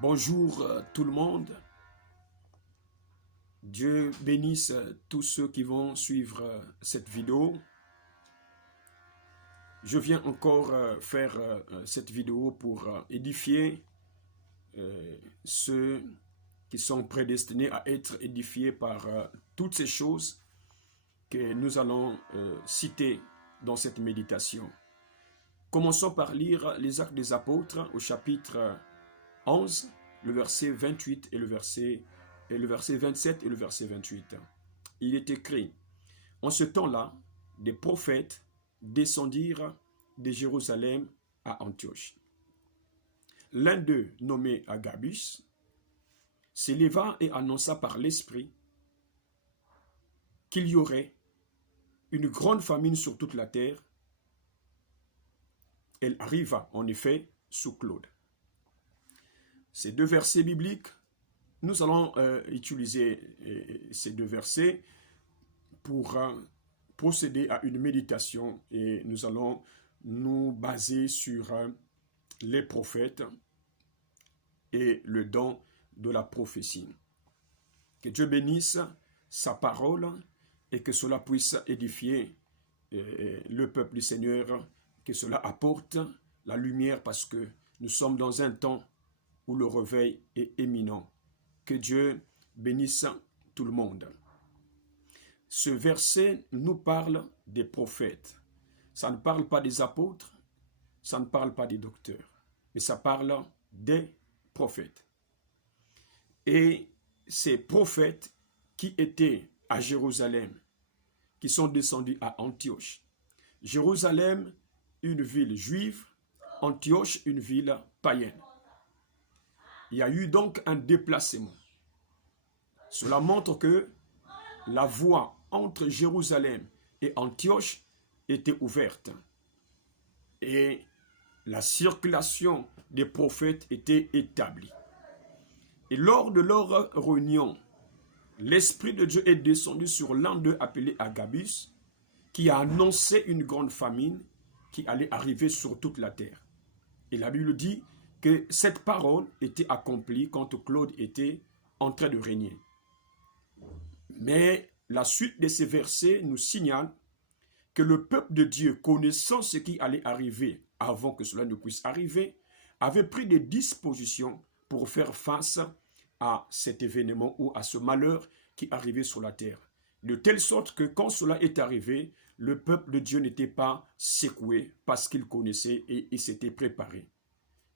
Bonjour tout le monde. Dieu bénisse tous ceux qui vont suivre cette vidéo. Je viens encore faire cette vidéo pour édifier ceux qui sont prédestinés à être édifiés par toutes ces choses que nous allons citer dans cette méditation. Commençons par lire les Actes des Apôtres au chapitre 11, le verset 28 et le verset 27 et le verset 28. Il est écrit: en ce temps-là, des prophètes descendirent de Jérusalem à Antioche. L'un d'eux, nommé Agabus, s'éleva et annonça par l'Esprit qu'il y aurait une grande famine sur toute la terre. Elle arriva en effet sous Claude. Ces deux versets bibliques, nous allons utiliser ces deux versets pour procéder à une méditation et nous allons nous baser sur les prophètes et le don de la prophétie. Que Dieu bénisse sa parole et que cela puisse édifier le peuple du Seigneur, que cela apporte la lumière parce que nous sommes dans un temps où le réveil est imminent. Que Dieu bénisse tout le monde. Ce verset nous parle des prophètes. Ça ne parle pas des apôtres, ça ne parle pas des docteurs, mais ça parle des prophètes. Et ces prophètes qui étaient à Jérusalem, qui sont descendus à Antioche. Jérusalem, une ville juive, Antioche, une ville païenne. Il y a eu donc un déplacement. Cela montre que la voie entre Jérusalem et Antioche était ouverte. Et la circulation des prophètes était établie. Et lors de leur réunion, l'Esprit de Dieu est descendu sur l'un d'eux appelé Agabus, qui a annoncé une grande famine qui allait arriver sur toute la terre. Et la Bible dit que cette parole était accomplie quand Claude était en train de régner. Mais la suite de ces versets nous signale que le peuple de Dieu, connaissant ce qui allait arriver avant que cela ne puisse arriver, avait pris des dispositions pour faire face à cet événement ou à ce malheur qui arrivait sur la terre. De telle sorte que quand cela est arrivé, le peuple de Dieu n'était pas secoué parce qu'il connaissait et il s'était préparé.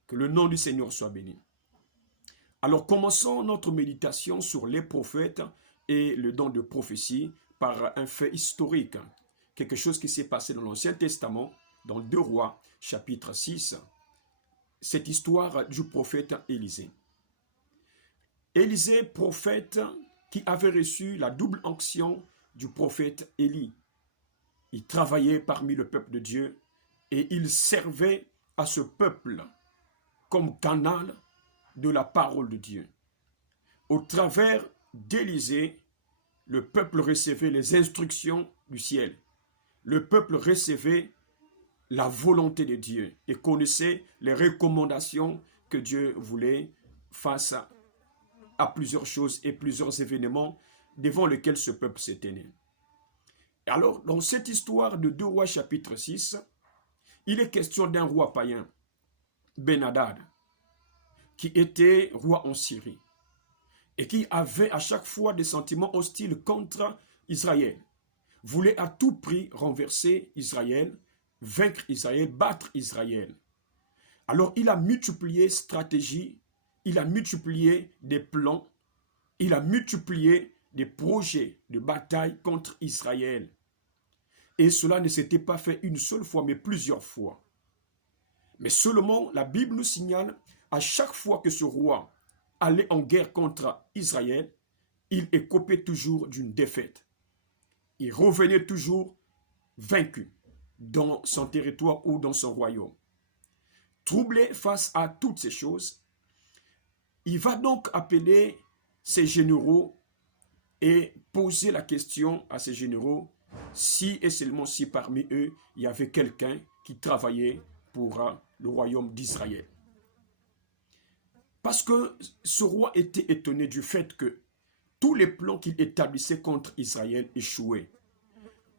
Que le nom du Seigneur soit béni. Alors commençons notre méditation sur les prophètes et le don de prophétie par un fait historique. Quelque chose qui s'est passé dans l'Ancien Testament, dans 2 Rois, chapitre 6. Cette histoire du prophète Élisée. Élisée, prophète qui avait reçu la double onction du prophète Élie. Il travaillait parmi le peuple de Dieu et il servait à ce peuple comme canal de la parole de Dieu. Au travers d'Élisée, le peuple recevait les instructions du ciel. Le peuple recevait la volonté de Dieu et connaissait les recommandations que Dieu voulait face à plusieurs choses et plusieurs événements devant lesquels ce peuple se tenait. Alors, dans cette histoire de 2 Rois chapitre 6, il est question d'un roi païen, Ben-Hadad, qui était roi en Syrie et qui avait à chaque fois des sentiments hostiles contre Israël, voulait à tout prix renverser Israël, vaincre Israël, battre Israël. Alors il a multiplié stratégies, il a multiplié des plans, il a multiplié des projets de bataille contre Israël. Et cela ne s'était pas fait une seule fois, mais plusieurs fois. Mais seulement, la Bible nous signale, à chaque fois que ce roi allait en guerre contre Israël, il écopait toujours d'une défaite. Il revenait toujours vaincu dans son territoire ou dans son royaume. Troublé face à toutes ces choses, il va donc appeler ses généraux et poser la question à ses généraux si et seulement si parmi eux, il y avait quelqu'un qui travaillait pour le royaume d'Israël. Parce que ce roi était étonné du fait que tous les plans qu'il établissait contre Israël échouaient.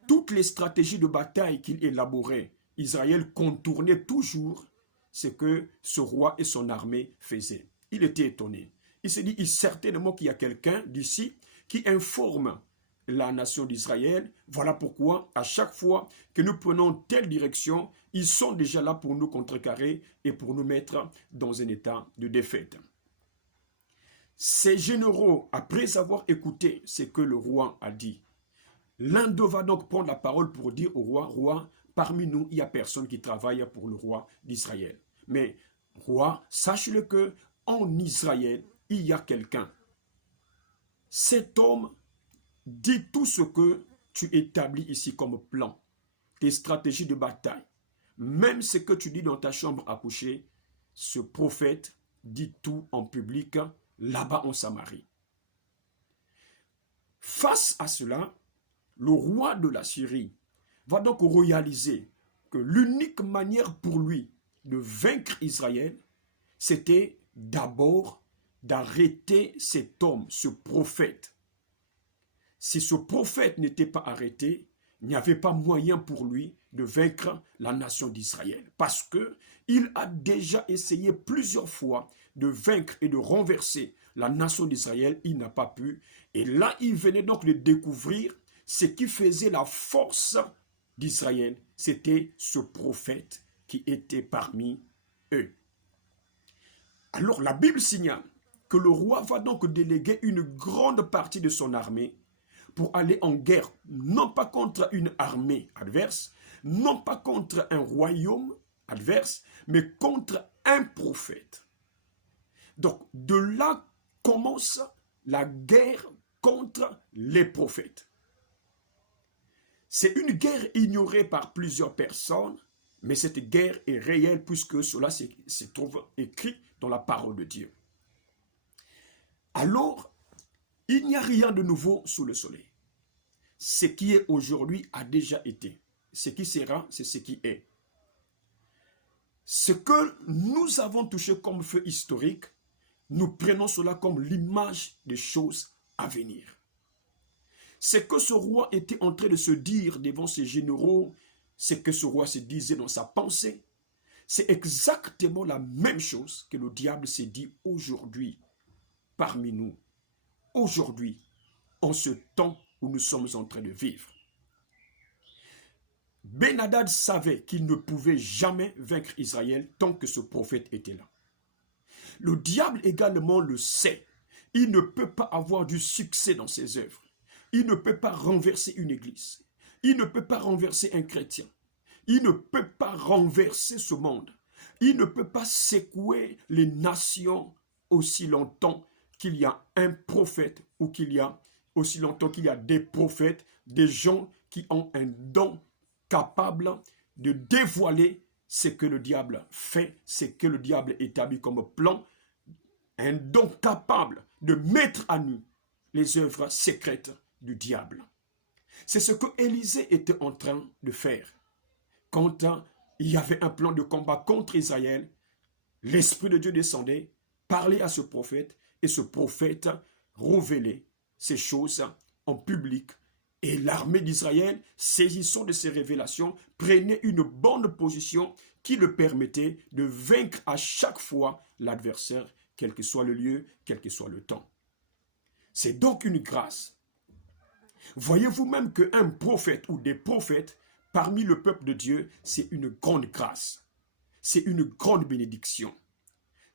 Toutes les stratégies de bataille qu'il élaborait, Israël contournait toujours ce que ce roi et son armée faisaient. Il était étonné. Il s'est dit, certainement qu'il y a quelqu'un d'ici qui informe la nation d'Israël. Voilà pourquoi, à chaque fois que nous prenons telle direction, ils sont déjà là pour nous contrecarrer et pour nous mettre dans un état de défaite. Ces généraux, après avoir écouté ce que le roi a dit, l'un d'eux va donc prendre la parole pour dire au roi, « Roi, parmi nous, il n'y a personne qui travaille pour le roi d'Israël. Mais, roi, sache-le que en Israël, il y a quelqu'un. Cet homme dit tout ce que tu établis ici comme plan, tes stratégies de bataille, même ce que tu dis dans ta chambre à coucher, ce prophète dit tout en public, là-bas en Samarie. » Face à cela, le roi de la Syrie va donc réaliser que l'unique manière pour lui de vaincre Israël, c'était d'abord d'arrêter cet homme, ce prophète. Si ce prophète n'était pas arrêté, il n'y avait pas moyen pour lui de vaincre la nation d'Israël. Parce qu'il a déjà essayé plusieurs fois de vaincre et de renverser la nation d'Israël. Il n'a pas pu. Et là, il venait donc de découvrir ce qui faisait la force d'Israël. C'était ce prophète qui était parmi eux. Alors la Bible signale que le roi va donc déléguer une grande partie de son armée pour aller en guerre, non pas contre une armée adverse, non pas contre un royaume adverse, mais contre un prophète. Donc de là commence la guerre contre les prophètes. C'est une guerre ignorée par plusieurs personnes, mais cette guerre est réelle puisque cela se trouve écrit dans la parole de Dieu. Alors, il n'y a rien de nouveau sous le soleil. Ce qui est aujourd'hui a déjà été. Ce qui sera, c'est ce qui est. Ce que nous avons touché comme feu historique, nous prenons cela comme l'image des choses à venir. Ce que ce roi était en train de se dire devant ses généraux, ce que ce roi se disait dans sa pensée, c'est exactement la même chose que le diable s'est dit aujourd'hui parmi nous. Aujourd'hui, en ce temps où nous sommes en train de vivre. Ben-Hadad savait qu'il ne pouvait jamais vaincre Israël tant que ce prophète était là. Le diable également le sait. Il ne peut pas avoir du succès dans ses œuvres. Il ne peut pas renverser une église. Il ne peut pas renverser un chrétien. Il ne peut pas renverser ce monde. Il ne peut pas secouer les nations aussi longtemps qu'il y a un prophète ou qu'il y a aussi longtemps qu'il y a des prophètes, des gens qui ont un don capable de dévoiler ce que le diable fait, ce que le diable établit comme plan, un don capable de mettre à nu les œuvres secrètes du diable. C'est ce que Élisée était en train de faire. Quand il y avait un plan de combat contre Israël, l'Esprit de Dieu descendait, parlait à ce prophète, et ce prophète révélait ces choses en public. Et l'armée d'Israël, saisissant de ces révélations, prenait une bonne position qui le permettait de vaincre à chaque fois l'adversaire, quel que soit le lieu, quel que soit le temps. C'est donc une grâce. Voyez-vous même qu'un prophète ou des prophètes parmi le peuple de Dieu, c'est une grande grâce. C'est une grande bénédiction.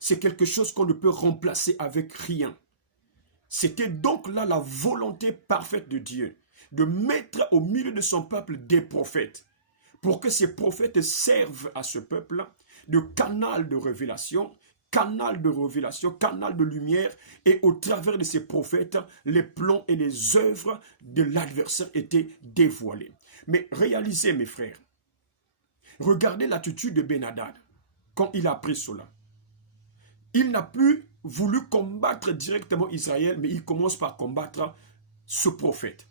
C'est quelque chose qu'on ne peut remplacer avec rien. C'était donc là la volonté parfaite de Dieu, de mettre au milieu de son peuple des prophètes, pour que ces prophètes servent à ce peuple de canal de révélation, canal de lumière, et au travers de ces prophètes, les plans et les œuvres de l'adversaire étaient dévoilés. Mais réalisez, mes frères, regardez l'attitude de Ben-Hadad quand il a appris cela. Il n'a plus voulu combattre directement Israël, mais il commence par combattre ce prophète.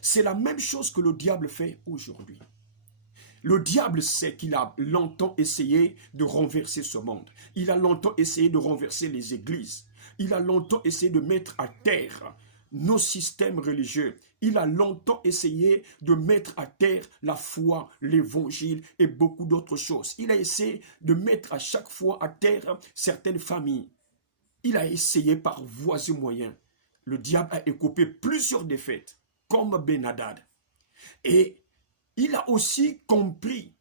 C'est la même chose que le diable fait aujourd'hui. Le diable sait qu'il a longtemps essayé de renverser ce monde. Il a longtemps essayé de renverser les églises. Il a longtemps essayé de mettre à terre nos systèmes religieux. Il a longtemps essayé de mettre à terre la foi, l'évangile et beaucoup d'autres choses. Il a essayé de mettre à chaque fois à terre certaines familles. Il a essayé par voies et moyens. Le diable a écopé plusieurs défaites, comme Ben-Hadad. Et il a aussi compris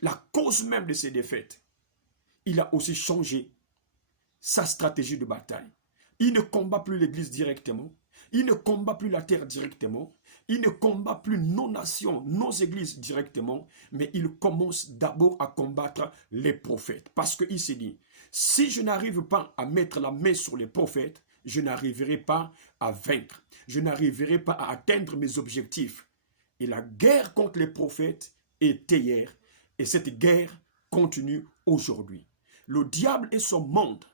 la cause même de ces défaites. Il a aussi changé sa stratégie de bataille. Il ne combat plus l'Église directement. Il ne combat plus la terre directement. Il ne combat plus nos nations, nos églises directement. Mais il commence d'abord à combattre les prophètes. Parce qu'il s'est dit, si je n'arrive pas à mettre la main sur les prophètes, je n'arriverai pas à vaincre. Je n'arriverai pas à atteindre mes objectifs. Et la guerre contre les prophètes était hier. Et cette guerre continue aujourd'hui. Le diable et son monde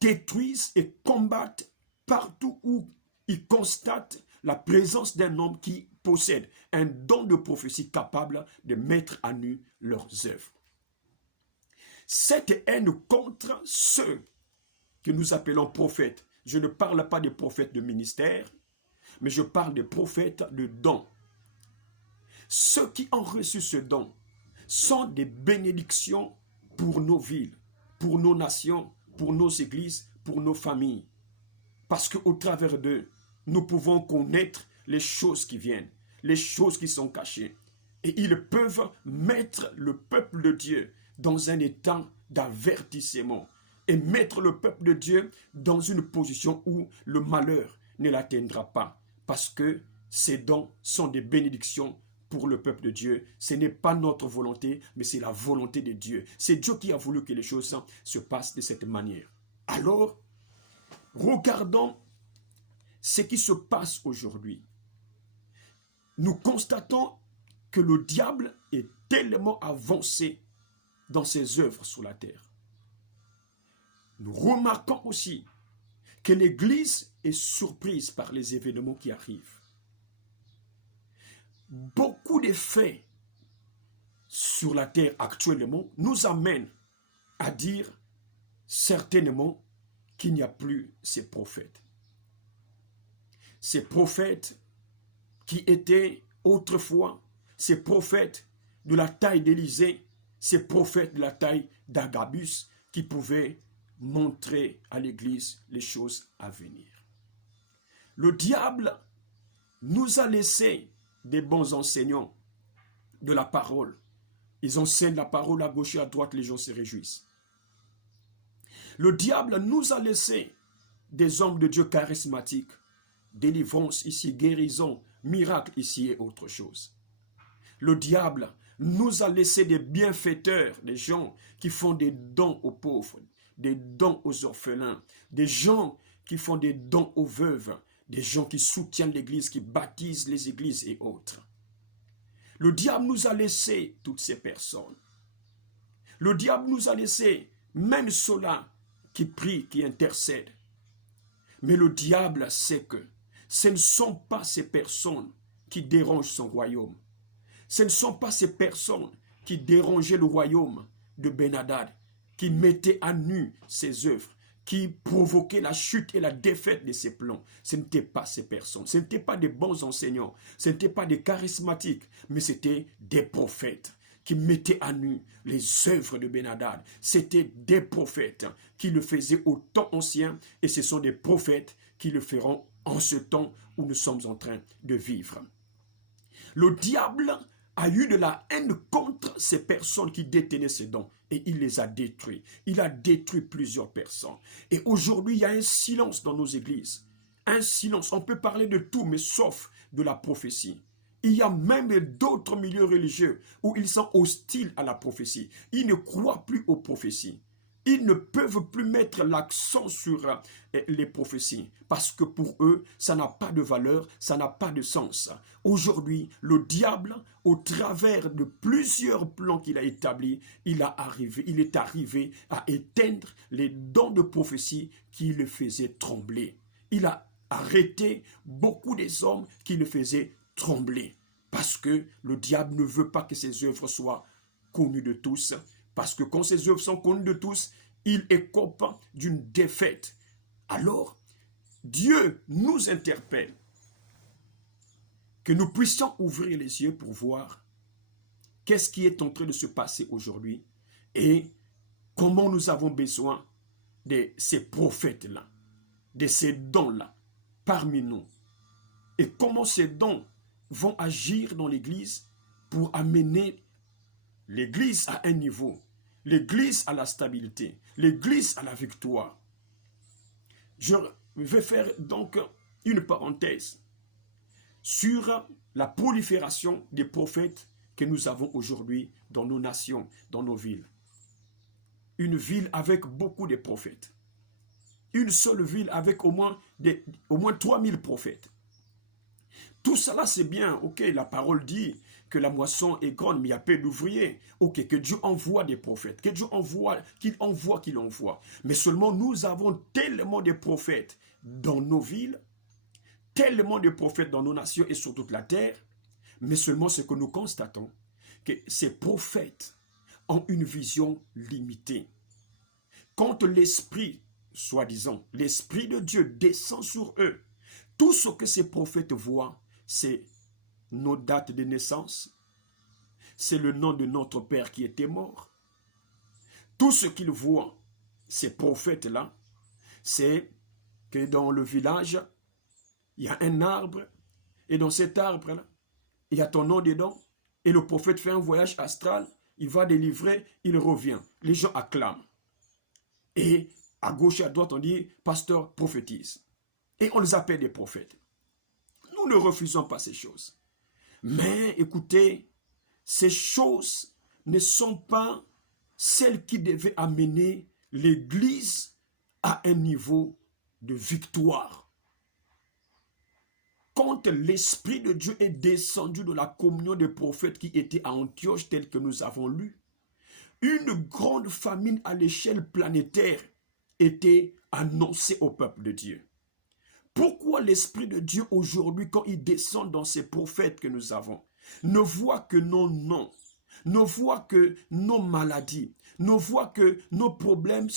détruisent et combattent partout où ils constatent la présence d'un homme qui possède un don de prophétie capable de mettre à nu leurs œuvres. Cette haine contre ceux que nous appelons prophètes, je ne parle pas des prophètes de ministère, mais je parle des prophètes de don. Ceux qui ont reçu ce don sont des bénédictions pour nos villes, pour nos nations, pour nos églises, pour nos familles. Parce qu'au travers d'eux, nous pouvons connaître les choses qui viennent, les choses qui sont cachées. Et ils peuvent mettre le peuple de Dieu dans un état d'avertissement et mettre le peuple de Dieu dans une position où le malheur ne l'atteindra pas. Parce que ces dons sont des bénédictions pour le peuple de Dieu. Ce n'est pas notre volonté, mais c'est la volonté de Dieu. C'est Dieu qui a voulu que les choses se passent de cette manière. Alors, regardons ce qui se passe aujourd'hui. Nous constatons que le diable est tellement avancé dans ses œuvres sur la terre. Nous remarquons aussi que l'Église est surprise par les événements qui arrivent. Beaucoup de faits sur la terre actuellement nous amènent à dire certainement qu'il n'y a plus ces prophètes. Ces prophètes qui étaient autrefois, ces prophètes de la taille d'Élisée, ces prophètes de la taille d'Agabus qui pouvaient montrer à l'Église les choses à venir. Le diable nous a laissé des bons enseignants de la parole. Ils enseignent la parole à gauche et à droite, les gens se réjouissent. Le diable nous a laissé des hommes de Dieu charismatiques, délivrance ici, guérison, miracle ici et autre chose. Le diable nous a laissé des bienfaiteurs, des gens qui font des dons aux pauvres, des dons aux orphelins, des gens qui font des dons aux veuves, des gens qui soutiennent l'Église, qui baptisent les églises et autres. Le diable nous a laissé toutes ces personnes. Le diable nous a laissé même ceux-là qui prient, qui intercèdent. Mais le diable sait que ce ne sont pas ces personnes qui dérangent son royaume. Ce ne sont pas ces personnes qui dérangeaient le royaume de Ben-Hadad, qui mettaient à nu ses œuvres, qui provoquaient la chute et la défaite de ses plans. Ce n'étaient pas ces personnes, ce n'étaient pas des bons enseignants, ce n'étaient pas des charismatiques, mais c'était des prophètes qui mettaient à nu les œuvres de Ben-Hadad. C'était des prophètes qui le faisaient au temps ancien et ce sont des prophètes qui le feront en ce temps où nous sommes en train de vivre. Le diable a eu de la haine contre ces personnes qui détenaient ces dons et il les a détruits. Il a détruit plusieurs personnes. Et aujourd'hui, il y a un silence dans nos églises. Un silence. On peut parler de tout, mais sauf de la prophétie. Il y a même d'autres milieux religieux où ils sont hostiles à la prophétie. Ils ne croient plus aux prophéties. Ils ne peuvent plus mettre l'accent sur les prophéties parce que pour eux, ça n'a pas de valeur, ça n'a pas de sens. Aujourd'hui, le diable, au travers de plusieurs plans qu'il a établis, il est arrivé à éteindre les dons de prophétie qui le faisaient trembler. Il a arrêté beaucoup des hommes qui le faisaient trembler Parce que le diable ne veut pas que ses œuvres soient connues de tous. Parce que quand ses œuvres sont connues de tous, il écope d'une défaite. Alors, Dieu nous interpelle que nous puissions ouvrir les yeux pour voir qu'est-ce qui est en train de se passer aujourd'hui et comment nous avons besoin de ces prophètes-là, de ces dons-là parmi nous. Et comment ces dons vont agir dans l'Église pour amener l'Église à un niveau, l'Église à la stabilité, l'Église à la victoire. Je vais faire donc une parenthèse sur la prolifération des prophètes que nous avons aujourd'hui dans nos nations, dans nos villes. Une ville avec beaucoup de prophètes. Une seule ville avec au moins 3000 prophètes. Tout cela c'est bien, ok, la parole dit que la moisson est grande, mais il y a peu d'ouvriers. Ok, que Dieu envoie des prophètes, que Dieu envoie, qu'il envoie. Mais seulement nous avons tellement de prophètes dans nos villes, tellement de prophètes dans nos nations et sur toute la terre, mais seulement ce que nous constatons, que ces prophètes ont une vision limitée. Quand l'esprit, soi-disant, l'esprit de Dieu descend sur eux, tout ce que ces prophètes voient, c'est nos dates de naissance, c'est le nom de notre père qui était mort. Tout ce qu'ils voient, ces prophètes-là, c'est que dans le village, il y a un arbre, et dans cet arbre-là, il y a ton nom dedans, et le prophète fait un voyage astral, il va délivrer, il revient. Les gens acclament. Et à gauche et à droite, on dit, pasteur prophétise. Et on les appelle des prophètes. Nous ne refusons pas ces choses. Mais écoutez, ces choses ne sont pas celles qui devaient amener l'Église à un niveau de victoire. Quand l'Esprit de Dieu est descendu de la communion des prophètes qui étaient à Antioche, tel que nous avons lu, une grande famine à l'échelle planétaire était annoncée au peuple de Dieu. Pourquoi l'Esprit de Dieu aujourd'hui, quand il descend dans ces prophètes que nous avons, ne voit que nos noms, ne voit que nos maladies, ne voit que nos problèmes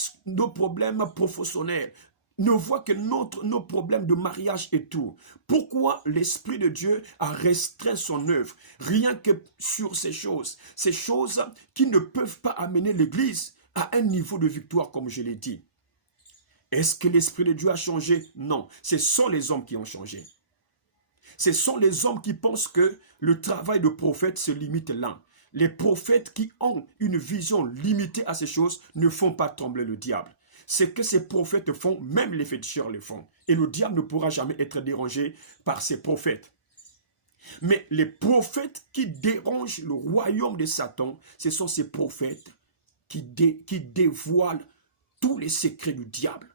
professionnels, ne voit que nos problèmes de mariage et tout. Pourquoi l'Esprit de Dieu a restreint son œuvre rien que sur ces choses qui ne peuvent pas amener l'Église à un niveau de victoire comme je l'ai dit. Est-ce que l'Esprit de Dieu a changé? Non, ce sont les hommes qui ont changé. Ce sont les hommes qui pensent que le travail de prophète se limite là. Les prophètes qui ont une vision limitée à ces choses ne font pas trembler le diable. Ce que ces prophètes font, même les féticheurs le font. Et le diable ne pourra jamais être dérangé par ces prophètes. Mais les prophètes qui dérangent le royaume de Satan, ce sont ces prophètes qui dévoilent tous les secrets du diable,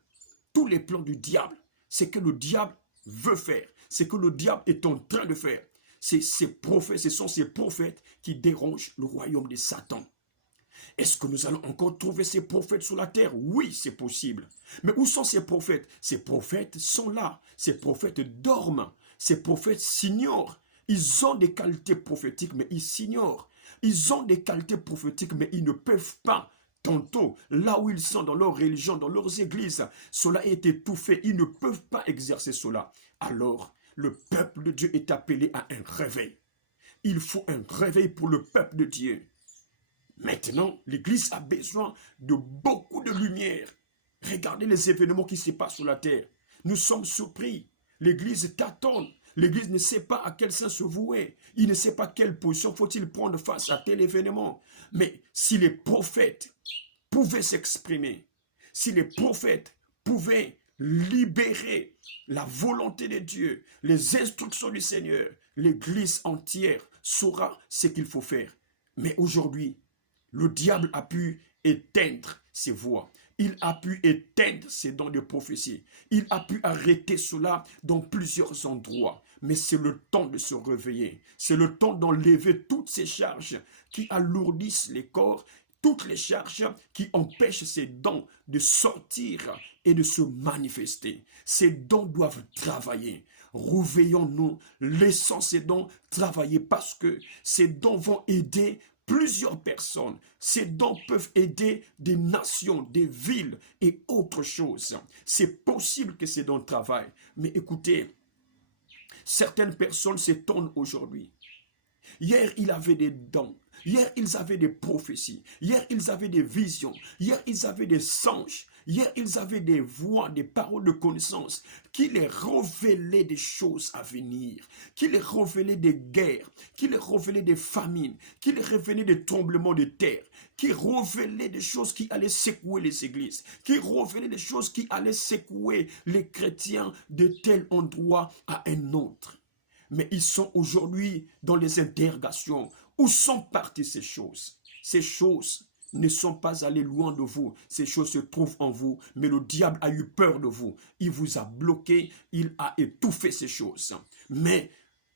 tous les plans du diable, ce que le diable veut faire, ce que le diable est en train de faire. Ce sont ces prophètes qui dérangent le royaume de Satan. Est-ce que nous allons encore trouver ces prophètes sur la terre? Oui, c'est possible. Mais où sont ces prophètes? Ces prophètes sont là. Ces prophètes dorment. Ces prophètes s'ignorent. Ils ont des qualités prophétiques, mais ils s'ignorent. Ils ont des qualités prophétiques, mais ils ne peuvent pas. Tantôt, là où ils sont dans leur religion, dans leurs églises, cela est étouffé. Ils ne peuvent pas exercer cela. Alors, le peuple de Dieu est appelé à un réveil. Il faut un réveil pour le peuple de Dieu. Maintenant, l'Église a besoin de beaucoup de lumière. Regardez les événements qui se passent sur la terre. Nous sommes surpris. L'Église tâtonne. L'Église ne sait pas à quel sens se vouer. Il ne sait pas quelle position faut-il prendre face à tel événement. Mais si les prophètes pouvaient s'exprimer, si les prophètes pouvaient libérer la volonté de Dieu, les instructions du Seigneur, l'Église entière saura ce qu'il faut faire. Mais aujourd'hui, le diable a pu éteindre ses voix. Il a pu éteindre ses dons de prophétie. Il a pu arrêter cela dans plusieurs endroits. Mais c'est le temps de se réveiller. C'est le temps d'enlever toutes ces charges qui alourdissent les corps, toutes les charges qui empêchent ces dons de sortir et de se manifester. Ces dons doivent travailler. réveillons-nous, laissons ces dons travailler parce que ces dons vont aider plusieurs personnes. Ces dons peuvent aider des nations, des villes et autres choses. C'est possible que ces dons travaillent. Mais écoutez, certaines personnes s'étonnent aujourd'hui. Hier, il avait des dons. Hier, ils avaient des prophéties. Hier, ils avaient des visions. Hier, ils avaient des songes. Hier, ils avaient des voix, des paroles de connaissance qui les révélaient des choses à venir, qui les révélaient des guerres, qui les révélaient des famines, qui les révélaient des tremblements de terre, qui révélaient des choses qui allaient secouer les églises, qui révélaient des choses qui allaient secouer les chrétiens de tel endroit à un autre. Mais ils sont aujourd'hui dans les interrogations. Où sont parties ces choses? Ces choses ne sont pas allées loin de vous. Ces choses se trouvent en vous. Mais le diable a eu peur de vous. Il vous a bloqué. Il a étouffé ces choses. Mais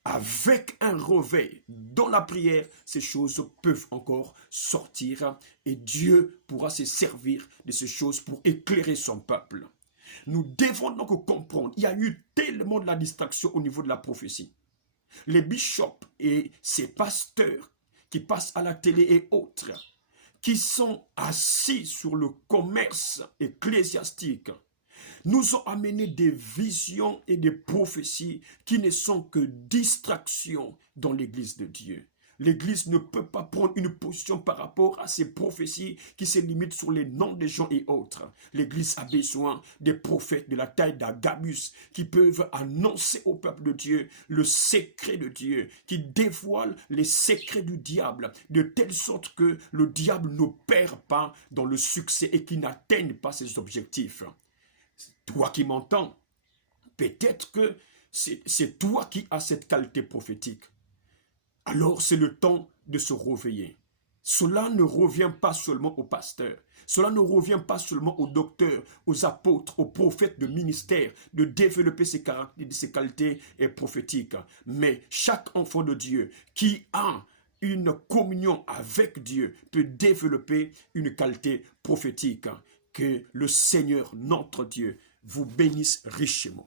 avec un réveil dans la prière, ces choses peuvent encore sortir. Et Dieu pourra se servir de ces choses pour éclairer son peuple. Nous devons donc comprendre, il y a eu tellement de la distraction au niveau de la prophétie. Les bishops et ces pasteurs qui passent à la télé et autres, qui sont assis sur le commerce ecclésiastique, nous ont amené des visions et des prophéties qui ne sont que distractions dans l'Église de Dieu. L'Église ne peut pas prendre une position par rapport à ces prophéties qui se limitent sur les noms des gens et autres. L'Église a besoin des prophètes de la taille d'Agabus qui peuvent annoncer au peuple de Dieu le secret de Dieu, qui dévoilent les secrets du diable, de telle sorte que le diable ne perd pas dans le succès et qu'il n'atteigne pas ses objectifs. Toi qui m'entends, peut-être que c'est toi qui as cette qualité prophétique. Alors c'est le temps de se réveiller. Cela ne revient pas seulement aux pasteurs. Cela ne revient pas seulement aux docteurs, aux apôtres, aux prophètes de ministère de développer ces qualités prophétiques. Mais chaque enfant de Dieu qui a une communion avec Dieu peut développer une qualité prophétique. Que le Seigneur, notre Dieu, vous bénisse richement.